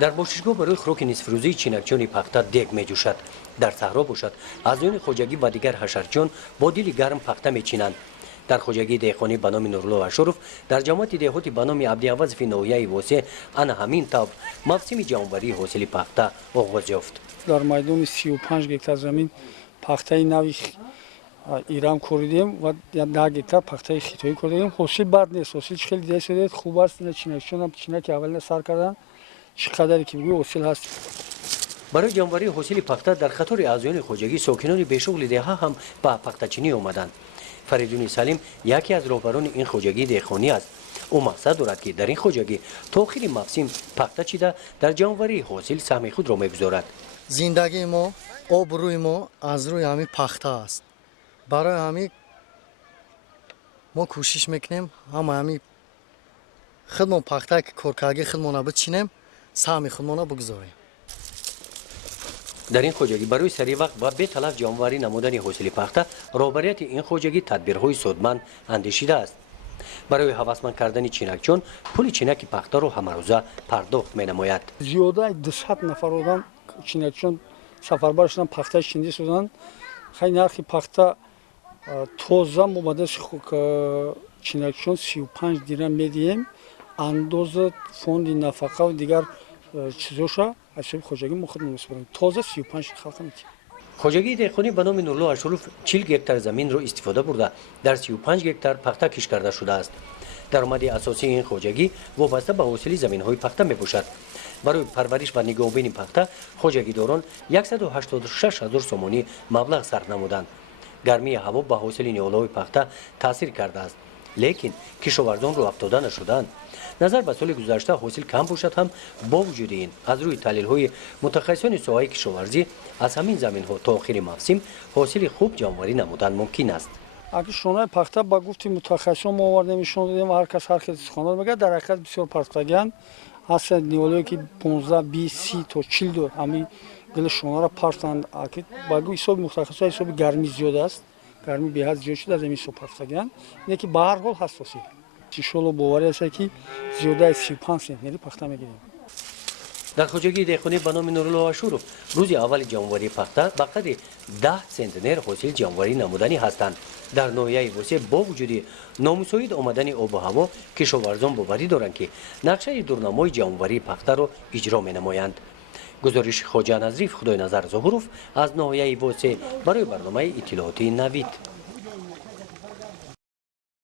در باشگاه برای خوراک نصفروزی چینکچون پخته دیگ میجوشد. در صحرا باشد اعضایان خوجگی و دیگر حشرچون با دیل گرم پخته میچینند. در خوجگی دهقانی به نام نورالله اشرف در جماعت دهاتی به نام عبدالعوض فی ناحیه واسع انا همین تاب موسم جانوری حاصل پخته آغاز یافت. در میدان 35 گکتار زمین پخته نوی ایران کردیم و 10 گکتار پخته خیتایی کردیم. حاصل بد نیست، حاصل خیلی دیده شده، خوب است. اینا چینکچون هم چینک اول سر کردن چقدر که بگوی حاصل هست. برای جانوری حاصل پخته در خطر اعضایان خوجگی ساکنان بیشغل دهه هم به پخته‌چینی آمدند. فریدون سلیم یکی از راهبران این خوجگی دهقانی است. او مقصد دارد که در این خوجگی تا آخر موسم پخته چیده در جانوری حاصل سهم خود را میگذارد. زندگی ما آبروی ما از روی همین پخته است. برای همین ما کوشش میکنیم همین خودمون پخته که کارکردگی خودمون بچینیم سهم خودمون بگذاریم. در این خوجگی برای سری وقت و به تلف جانوری نمودن حاصل پخته رهبریت این خوجگی تدبیرهای سودمند اندیشیده است. برای هوسمند کردن چینکچون پول چینک پخته رو همه روزه پرداخت می نماید. زیاده 200 نفر آدم چینکچون سفربر شدن پخته چینی شدن. خیلی نرخ پخته تازه اومده چینکچون 35 درم میدیم. اندازه فوند نفقه و دیگر چیزوشا از خوجگی مخد میسپریم. تازه 35 خلق میدیم. خوجگی دهقانی به نام نورالله اشرف 40 گکتار زمین را استفاده برده در 35 گکتار پخته کش کرده شده است. درآمد اساسی این خوجگی وابسته به حاصل زمین‌های پخته میباشد. برای پرورش و نگهبانی پخته خوجگی داران 186,000 سومانی مبلغ صرف نمودند. گرمی هوا به حاصل نیاله‌های پخته تاثیر کرده است، لیکن کشاورزان رو افتاده نشدند. نظر به سال گذشته حاصل کم باشد هم با وجود این از روی تحلیل‌های متخصصان ساحه کشاورزی از همین زمین‌ها تا آخر موسم حاصل خوب جانوری نمودن ممکن است. اگه شونه پخته با گفتی متخصصان ما آوردیم نشون دادیم هر کس هر کس خانه میگه در حقیقت بسیار پختگان هست. نیالهایی که 15 20 30 تا 40 دور همین دل شونه را پختند. اگه با گفت حساب متخصص حساب گرمی زیاد است، گرمی به حد زیاد شده از این سو پختگان اینه که به هر حال حساسی چیشولو باوری است که زیاده 35 سنتی پخته میگیریم. در خوجگی دهقانی به نام نورالله اشرف روز اول جانوری پخته به قدر 10 سنتنر حاصل جانوری نمودنی هستند. در ناحیه واسع با وجود نامساعد آمدن آب و هوا کشاورزان باوری دارند که نقشه دورنمای جانوری پخته را اجرا می نمایند. گزارش خواجه نظریف خدای نظر ظهورов از ناحیه واسع برای برنامه اطلاعاتی نوید.